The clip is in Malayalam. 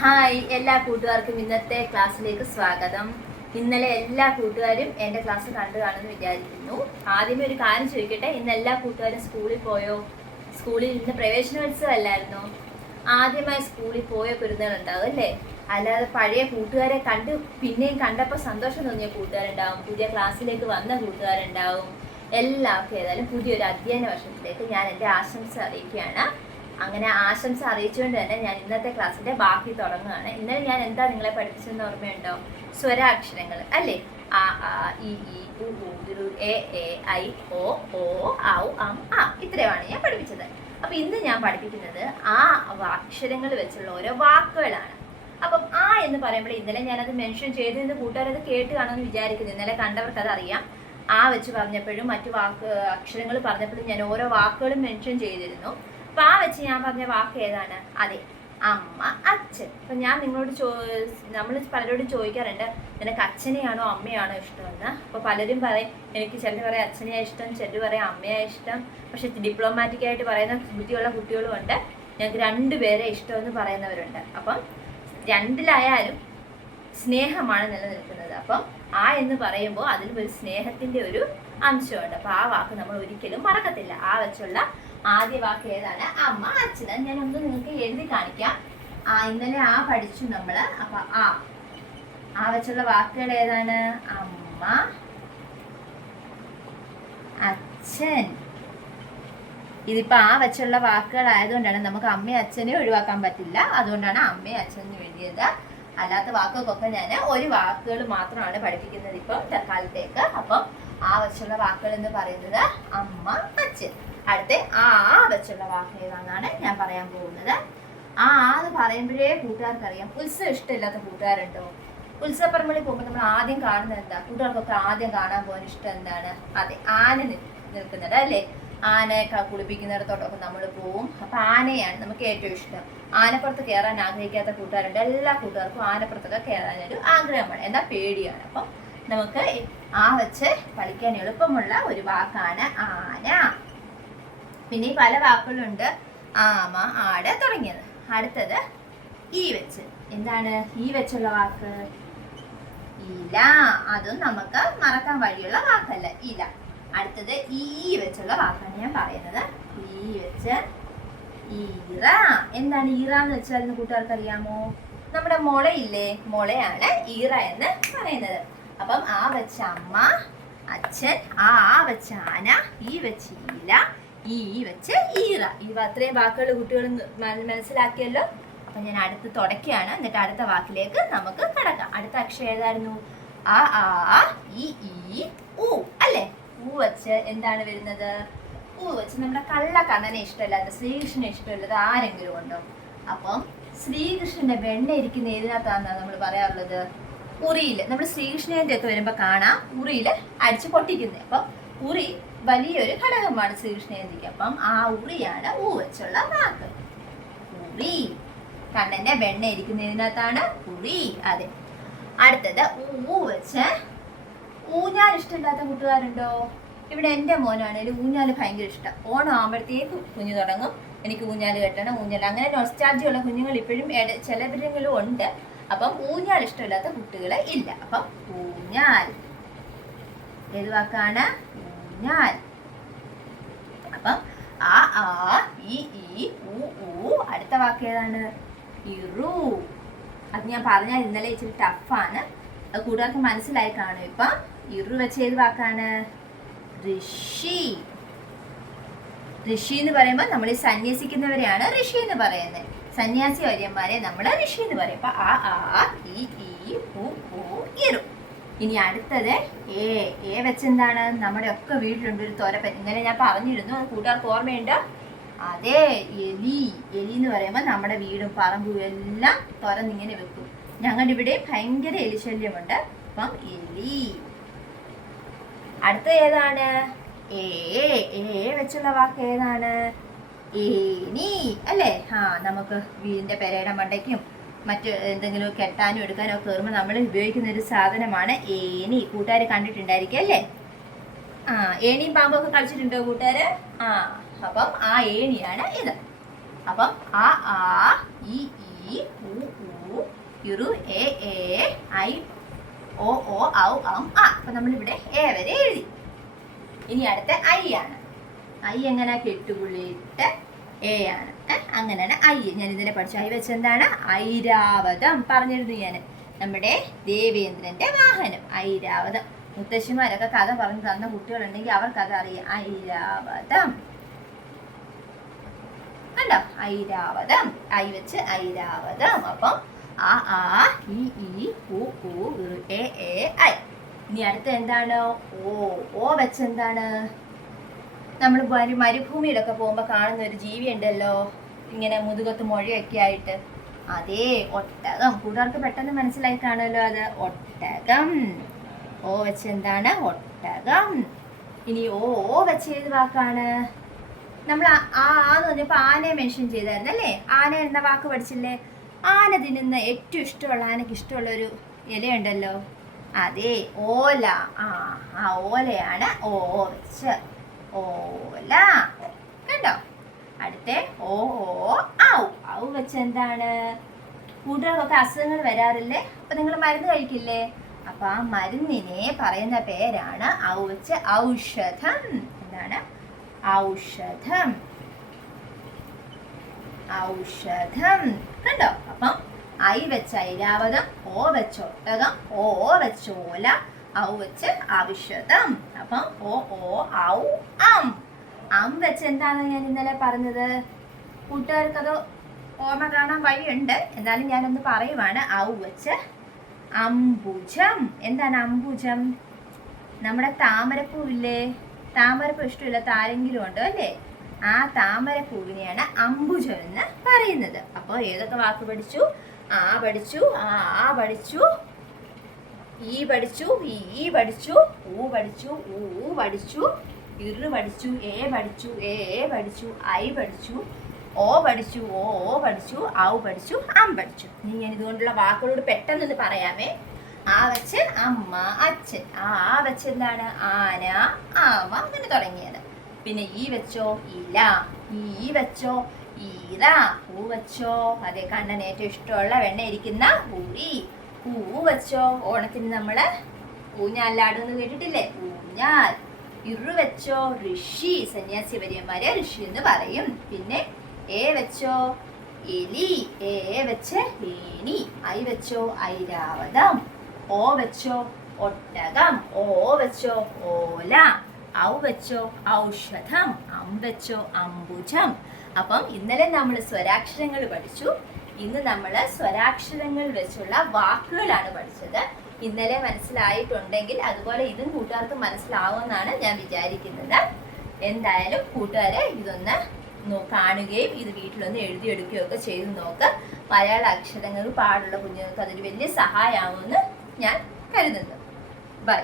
ഹായ്, എല്ലാ കൂട്ടുകാർക്കും ഇന്നത്തെ ക്ലാസ്സിലേക്ക് സ്വാഗതം. ഇന്നലെ എല്ലാ കൂട്ടുകാരും എൻ്റെ ക്ലാസ് കണ്ടു കാണുമെന്ന് വിചാരിക്കുന്നു. ആദ്യമേ ഒരു കാര്യം ചോദിക്കട്ടെ, ഇന്ന് എല്ലാ കൂട്ടുകാരും സ്കൂളിൽ പോയോ? സ്കൂളിൽ ഇന്ന് പ്രവേശനോത്സവം അല്ലായിരുന്നോ? ആദ്യമായി സ്കൂളിൽ പോയ കുരുന്നുകളുണ്ടാവും അല്ലേ? അല്ലാതെ പഴയ കൂട്ടുകാരെ കണ്ട് പിന്നെയും കണ്ടപ്പോൾ സന്തോഷം തോന്നിയ കൂട്ടുകാരുണ്ടാവും, പുതിയ ക്ലാസ്സിലേക്ക് വന്ന കൂട്ടുകാരുണ്ടാവും. എല്ലാവർക്കും ഏതായാലും പുതിയൊരു അധ്യയന വർഷത്തിലേക്ക് ഞാൻ എൻ്റെ ആശംസ അറിയിക്കുകയാണ്. അങ്ങനെ ആശംസ അറിയിച്ചുകൊണ്ട് തന്നെ ഞാൻ ഇന്നത്തെ ക്ലാസ്സിന്റെ ബാക്കി തുടങ്ങുകയാണ്. ഇന്നലെ ഞാൻ എന്താ നിങ്ങളെ പഠിപ്പിച്ചെന്ന് ഓർമ്മയുണ്ടോ? സ്വരാക്ഷരങ്ങൾ അല്ലേ? ആ ആ ഇ ഈ ഉ ഊ ഋ എ എ ഐ ഓ ഓ ഔ അം ആ ഇത്രയുമാണ് ഞാൻ പഠിപ്പിച്ചത്. അപ്പൊ ഇന്ന് ഞാൻ പഠിപ്പിക്കുന്നത് ആ അക്ഷരങ്ങൾ വെച്ചുള്ള ഓരോ വാക്കുകളാണ്. അപ്പം ആ എന്ന് പറയുമ്പോൾ ഇന്നലെ ഞാനത് മെൻഷൻ ചെയ്ത് ഇന്ന് കൂട്ടുകാരത് കേട്ട് കാണുമെന്ന് വിചാരിക്കുന്നു. ഇന്നലെ കണ്ടവർക്ക് അത് അറിയാം. ആ വെച്ച് പറഞ്ഞപ്പോഴും മറ്റു അക്ഷരങ്ങൾ പറഞ്ഞപ്പോഴും ഞാൻ ഓരോ വാക്കുകളും മെൻഷൻ ചെയ്തിരുന്നു. അപ്പൊ ആ വെച്ച് ഞാൻ പറഞ്ഞ വാക്ക് ഏതാണ്? അതെ, അമ്മ, അച്ഛൻ. അപ്പൊ ഞാൻ നിങ്ങളോട് നമ്മൾ പലരോടും ചോദിക്കാറുണ്ട്, നിനക്ക് അച്ഛനെയാണോ അമ്മയാണോ ഇഷ്ടമെന്ന്. അപ്പൊ പലരും പറയും, എനിക്ക് ചിലർ പറയാം അച്ഛനെയാ ഇഷ്ടം, ചിലർ പറയാം അമ്മയാ ഇഷ്ടം. പക്ഷെ ഡിപ്ലോമാറ്റിക് ആയിട്ട് പറയുന്ന ബുദ്ധിയുള്ള കുട്ടികളും ഉണ്ട്, ഞങ്ങൾക്ക് രണ്ടുപേരെ ഇഷ്ടമെന്ന് പറയുന്നവരുണ്ട്. അപ്പം രണ്ടിലായാലും സ്നേഹമാണ് നിലനിൽക്കുന്നത്. അപ്പം ആ എന്ന് പറയുമ്പോൾ അതിൽ ഒരു സ്നേഹത്തിന്റെ ഒരു അംശമുണ്ട്. അപ്പൊ ആ വാക്ക് നമ്മൾ ഒരിക്കലും മറക്കത്തില്ല. ആ വെച്ചുള്ള ആദ്യ വാക്ക് ഏതാണ്? അമ്മ, അച്ഛൻ. ഞാൻ ഒന്ന് നിങ്ങൾക്ക് എഴുതി കാണിക്കാം. ഇന്നലെ ആ പഠിച്ചു നമ്മള്. അപ്പൊ ആ വെച്ചുള്ള വാക്കുകൾ ഏതാണ്? അമ്മ, അച്ഛൻ. ഇതിപ്പോ ആ വെച്ചുള്ള വാക്കുകൾ ആയതുകൊണ്ടാണ് നമുക്ക് അമ്മയും അച്ഛനെ ഒഴിവാക്കാൻ പറ്റില്ല. അതുകൊണ്ടാണ് അമ്മയും അച്ഛനും വേണ്ടിയത്. അല്ലാത്ത വാക്കുകൾക്കൊക്കെ ഞാൻ ഒരു വാക്കുകൾ മാത്രമാണ് പഠിപ്പിക്കുന്നത് ഇപ്പം തൽക്കാലത്തേക്ക്. അപ്പം ആ വെച്ചുള്ള വാക്കുകൾ എന്ന് പറയുന്നത് അമ്മ, അച്ഛൻ. അടുത്ത ആ വെച്ചുള്ള വാക്ക് ഏതാണെന്നാണ് ഞാൻ പറയാൻ പോകുന്നത്. അത് പറയുമ്പോഴേ കൂട്ടുകാർക്കറിയാം. ഉത്സവം ഇഷ്ടമില്ലാത്ത കൂട്ടുകാരുണ്ടോ? ഉത്സവപ്പറമ്പിൽ പോകുമ്പോൾ നമ്മൾ ആദ്യം കാണുന്നത് എന്താ? കൂട്ടുകാർക്കൊക്കെ ആദ്യം കാണാൻ പോകാൻ ഇഷ്ടം എന്താണ്? അതെ, ആന നിൽക്കുന്നത് അല്ലേ? ആനയൊക്കെ കുളിപ്പിക്കുന്നിടത്തോട്ടൊക്കെ നമ്മൾ പോവും. അപ്പൊ ആനയാണ് നമുക്ക് ഏറ്റവും ഇഷ്ടം. ആനപ്പുറത്ത് കയറാൻ ആഗ്രഹിക്കാത്ത കൂട്ടുകാരുണ്ട്. എല്ലാ കൂട്ടുകാർക്കും ആനപ്പുറത്തൊക്കെ കയറാനൊരു ആഗ്രഹമാണ്, എന്നാൽ പേടിയാണ്. അപ്പം നമുക്ക് വെച്ച് കളിക്കാൻ എളുപ്പമുള്ള ഒരു വാക്കാണ് ആന. പിന്നെ പല വാക്കുകളുണ്ട്, ആമ, ആട് തുടങ്ങിയത്. അടുത്തത് ഈ വെച്ച്. എന്താണ് ഈ വെച്ചുള്ള വാക്ക്? ഇല. അതും നമുക്ക് മറക്കാൻ വഴിയുള്ള വാക്കല്ല, ഇല. അടുത്തത് ഈ വെച്ചുള്ള വാക്കാണ് ഞാൻ പറയുന്നത്. ഈ വെച്ച് ഈറ. എന്താണ് ഈറ എന്ന് വെച്ചാൽ കൂട്ടുകാർക്ക് അറിയാമോ? നമ്മുടെ മുളയില്ലേ, മുളയാണ് ഈറ എന്ന് പറയുന്നത്. അപ്പം ആ വെച്ച അമ്മ, അച്ഛൻ, ആ വെച്ച ആന, ഈ വെച്ച് ഈല, ഈ വെച്ച് ഈറ. അത്രയും വാക്കുകൾ കുട്ടികൾ മനസ്സിലാക്കിയല്ലോ. അപ്പൊ ഞാൻ അടുത്ത് തുടക്കുകയാണ്. എന്നിട്ട് അടുത്ത വാക്കിലേക്ക് നമുക്ക് കടക്കാം. അടുത്ത അക്ഷരം ഏതായിരുന്നു? ആ ഇ ഈ ഉ അല്ലേ? ഊ വെച്ച് എന്താണ് വരുന്നത്? ഊ വെച്ച് നമ്മുടെ കള്ളക്കണ്ണനെ ഇഷ്ടമല്ലാത്ത, ശ്രീകൃഷ്ണനെ ഇഷ്ടമല്ലാത്ത ആരെങ്കിലും ഉണ്ടോ? അപ്പം ശ്രീകൃഷ്ണന്റെ വെണ്ണ ഇരിക്കുന്ന ഏതിനകത്താണെന്നാണ് നമ്മൾ പറയാറുള്ളത്? ഉറിയിൽ. നമ്മൾ ശ്രീകൃഷ്ണന്റെ ഒക്കെ വരുമ്പോ കാണാം ഉറിയിൽ അടിച്ചു പൊട്ടിക്കുന്നത്. അപ്പം ഉറി വലിയൊരു ഘടകമാണ് ശ്രീകൃഷ്ണേന്തിക്ക്. അപ്പം ആ ഉറിയാണ് ഊ വെച്ചുള്ള വാക്ക്. ഉറി. കണ്ണന്റെ വെണ്ണ ഇരിക്കുന്നതിനകത്താണ് ഉറി. അതെ. അടുത്തത് ഊ വെച്ച് ഊഞ്ഞാൽ ഇഷ്ടമില്ലാത്ത കൂട്ടുകാരുണ്ടോ? ഇവിടെ എൻ്റെ മോനാണേലും ഊഞ്ഞാൽ ഭയങ്കര ഇഷ്ടം. ഓണം ആകുമ്പോഴത്തേക്ക് കുഞ്ഞു തുടങ്ങും, എനിക്ക് ഊഞ്ഞാൽ കെട്ടണം, ഊഞ്ഞാൽ. അങ്ങനെ നൊസ്റ്റാൾജിയുള്ള കുഞ്ഞുങ്ങൾ ഇപ്പോഴും ചിലവരെങ്കിലും ഉണ്ട്. അപ്പം ഊഞ്ഞാൽ ഇഷ്ടമില്ലാത്ത കുട്ടികളെ ഇല്ല. അപ്പം ഊഞ്ഞാൽ ഏത് വാക്കാണ്? ഊഞ്ഞാൽ. അപ്പം ആ ഇ ഈ ഊ. അടുത്ത വാക്ക് ഏതാണ്? ഇറു. അത് ഞാൻ പറഞ്ഞാൽ ഇന്നലെ ഇച്ചിരി ടഫാണ്, അത് കൂട്ടുകാർക്ക് മനസ്സിലായി കാണും. ഇപ്പം ഇറു വെച്ച ഏത് വാക്കാണ്? ഋഷി. ഋഷി എന്ന് പറയുമ്പോൾ നമ്മൾ ഈ സന്യസിക്കുന്നവരെയാണ് ഋഷി എന്ന് പറയുന്നത്. സന്യാസി വര്യന്മാരെ നമ്മൾ ഋഷി എന്ന് പറയും. അപ്പൊ ആ ഇ ഈ ഉ ഇറു. ഇനി അടുത്തത് ഏ വെച്ചെന്താണ്? നമ്മുടെ ഒക്കെ വീട്ടിലുണ്ട് ഒരു തൊരപ്പൻ. ഇങ്ങനെ ഞാൻ പറഞ്ഞിരുന്നു, അത് കൂട്ടുകാർക്ക് ഓർമ്മയുണ്ട്. അതെ, എലി. എലി എന്ന് പറയുമ്പോൾ നമ്മുടെ വീടും പറമ്പും എല്ലാം തുറന്നിങ്ങനെ വെക്കും. ഞങ്ങളുടെ ഇവിടെ ഭയങ്കര എലിശല്യമുണ്ട്. അപ്പം എലി. അടുത്ത ഏതാണ്? ഏ വെച്ചുള്ള വാക്ക് ഏതാണ്? ഏനി അല്ലേ? നമുക്ക് വീടിന്റെ പെരയുടെ മണ്ടയ്ക്കും മറ്റു എന്തെങ്കിലും കെട്ടാനും എടുക്കാനും ഒക്കെ കയറുമ്പോൾ നമ്മൾ ഉപയോഗിക്കുന്ന ഒരു സാധനമാണ് ഏനി. കൂട്ടുകാർ കണ്ടിട്ടുണ്ടായിരിക്കും അല്ലേ? ഏണിയും പാമ്പൊക്കെ കളിച്ചിട്ടുണ്ടോ കൂട്ടുകാര്? അപ്പം ആ ഏണിയാണ് ഇത്. അപ്പം ആ ഇ ഈ ഊ, ഇറു, എ, ഐ, ഓ, ഔ, ആ. അപ്പൊ നമ്മളിവിടെ എ വരെ എഴുതി. ഇനി അടുത്ത ഐ ആണ്. ഐ എങ്ങനെ കെട്ടുപുള്ളിയിട്ട് എ ആണ്. അങ്ങനെയാണ് ഐ. ഞാൻ ഇതിനെ പഠിച്ചു. ഐ വെച്ച് എന്താണ്? ഐരാവതം പറഞ്ഞിരുന്നു ഞാൻ. നമ്മുടെ ദേവേന്ദ്രന്റെ വാഹനം ഐരാവതം. മുത്തശ്ശിമാരൊക്കെ കഥ പറഞ്ഞു തന്ന കുട്ടികളുണ്ടെങ്കിൽ അവർക്കത് അറിയാം. ഐരാവതം കണ്ടോ? ഐരാവതം. ഐ വെച്ച് ഐരാവതം. അപ്പം ആ, ഇ, ഉ, എ, ഐ. ഇനി അടുത്ത എന്താണ്? ഓ വെച്ച് എന്താണ്? നമ്മൾ മരുഭൂമിയിലൊക്കെ പോകുമ്പോൾ കാണുന്ന ഒരു ജീവി ഉണ്ടല്ലോ, ഇങ്ങനെ മുതുകത്ത് മൊഴയൊക്കെ ആയിട്ട്. അതേ, ഒട്ടകം. കൂട്ടുകാർക്ക് പെട്ടെന്ന് മനസ്സിലായി കാണുമല്ലോ അത്. ഒട്ടകം. ഓ വെച്ച് എന്താണ്? ഒട്ടകം. ഇനി ഓ വെച്ച് ഏത് വാക്കാണ്? നമ്മൾ ആന്ന് പറഞ്ഞപ്പോൾ ആനയെ മെൻഷൻ ചെയ്തായിരുന്നു അല്ലേ? ആന എന്ന വാക്ക് പഠിച്ചില്ലേ? ആന തിന്നുന്ന ഏറ്റവും ഇഷ്ടമുള്ള, ആനയ്ക്ക് ഇഷ്ടമുള്ള ഒരു ഇലയുണ്ടല്ലോ, അതെ, ഓല. ആ ഓലയാണ് ഓ വെച്ച്. ഓല കണ്ടോ? അടുത്ത ഓ, ഔ വെച്ച് എന്താണ്? കൂട്ടുകാർക്കൊക്കെ അസുഖങ്ങൾ വരാറില്ലേ? അപ്പൊ നിങ്ങൾ മരുന്ന് കഴിക്കില്ലേ? അപ്പൊ ആ മരുന്നിനെ പറയുന്ന പേരാണ് ഔ വെച്ച് ഔഷധം. എന്താണ്? ഔഷധം. ഔഷധം കണ്ടോ? അപ്പം ഐ വെച്ച് ഐരാവതം, ഓ വെച്ച് ഒട്ടകം, ഓ വെച്ച് ഓല, ഔ വെച്ച് ഔഷധം. അപ്പം ഓ, ഔ, അം വെച്ച് എന്താണ് ഞാൻ ഇന്നലെ പറഞ്ഞത്? കൂട്ടുകാർക്കത് ഓർമ്മ കാണാൻ വഴിയുണ്ട്, എന്നാലും ഞാനൊന്ന് പറയുവാണ്. ഔ വെച്ച് അംബുജം. എന്താണ് അംബുജം? നമ്മുടെ താമരപ്പൂവില്ലേ? താമരപ്പൂ ഇഷ്ടമില്ല ആരെങ്കിലും ഉണ്ടോ അല്ലേ? ആ താമരപ്പൂവിനെയാണ് അംബുജം എന്ന് പറയുന്നത്. അപ്പോൾ ഏതൊക്കെ വാക്ക് പഠിച്ചു? ആ പഠിച്ചു, ആ പഠിച്ചു, ഈ പഠിച്ചു, ഈ പഠിച്ചു, ഊ പഠിച്ചു, ഊ പഠിച്ചു, ഇറ് പഠിച്ചു, എ പഠിച്ചു, എ പഠിച്ചു, ഐ പഠിച്ചു, ഓ പഠിച്ചു, ഓ പഠിച്ചു, ഔ പഠിച്ചു, അം പഠിച്ചു. ഇനി ഞാൻ ഇതുകൊണ്ടുള്ള വാക്കുകളോട് പെട്ടെന്ന് പറയാമേ. ആ വെച്ച് അമ്മ, അച്ഛൻ. ആ വെച്ച് എന്താണ്? ആന, ആമ, അങ്ങനെ തുടങ്ങിയത്. പിന്നെ ഈ വെച്ചോ ഇല, ഈ വെച്ചോ ഈറ, പൂ വെച്ചോ അതേ കണ്ണൻ ഏറ്റവും ഇഷ്ടമുള്ള വെണ്ണ ഇരിക്കുന്ന പൂരി. പൂ വെച്ചോ ഓണത്തിന് നമ്മള് ഊഞ്ഞാലാടുന്ന് കേട്ടിട്ടില്ലേ? ഊഞ്ഞാൽ. ഇറു വെച്ചോ ഋഷി, സന്യാസി വര്യന്മാരെ ഋഷി എന്ന് പറയും. പിന്നെ എ വെച്ചോ എലി, എ വെച്ച് ഏനി. ഐ വെച്ചോ ഐരാവതം, ഓ വെച്ചോ ഒട്ടകം, ഓ വെച്ചോ ഓല, ഔ വെച്ചോ ഔഷധം, അം വെച്ചോ അംബുജം. അപ്പം ഇന്നലെ നമ്മൾ സ്വരാക്ഷരങ്ങൾ പഠിച്ചു. ഇന്ന് നമ്മൾ സ്വരാക്ഷരങ്ങൾ വെച്ചുള്ള വാക്കുകളാണ് പഠിച്ചത്. ഇന്നലെ മനസ്സിലായിട്ടുണ്ടെങ്കിൽ അതുപോലെ ഇതും കൂട്ടുകാർക്ക് മനസ്സിലാവുമെന്നാണ് ഞാൻ വിചാരിക്കുന്നത്. എന്തായാലും കൂട്ടുകാരെ ഇതൊന്ന് കാണുകയും ഇത് വീട്ടിലൊന്ന് എഴുതിയെടുക്കുകയും ഒക്കെ ചെയ്ത് നോക്ക്. മലയാള അക്ഷരങ്ങൾ പാടുള്ള കുഞ്ഞുങ്ങൾക്ക് അതൊരു വലിയ സഹായമാവുമെന്ന് ഞാൻ കരുതുന്നു. ബൈ.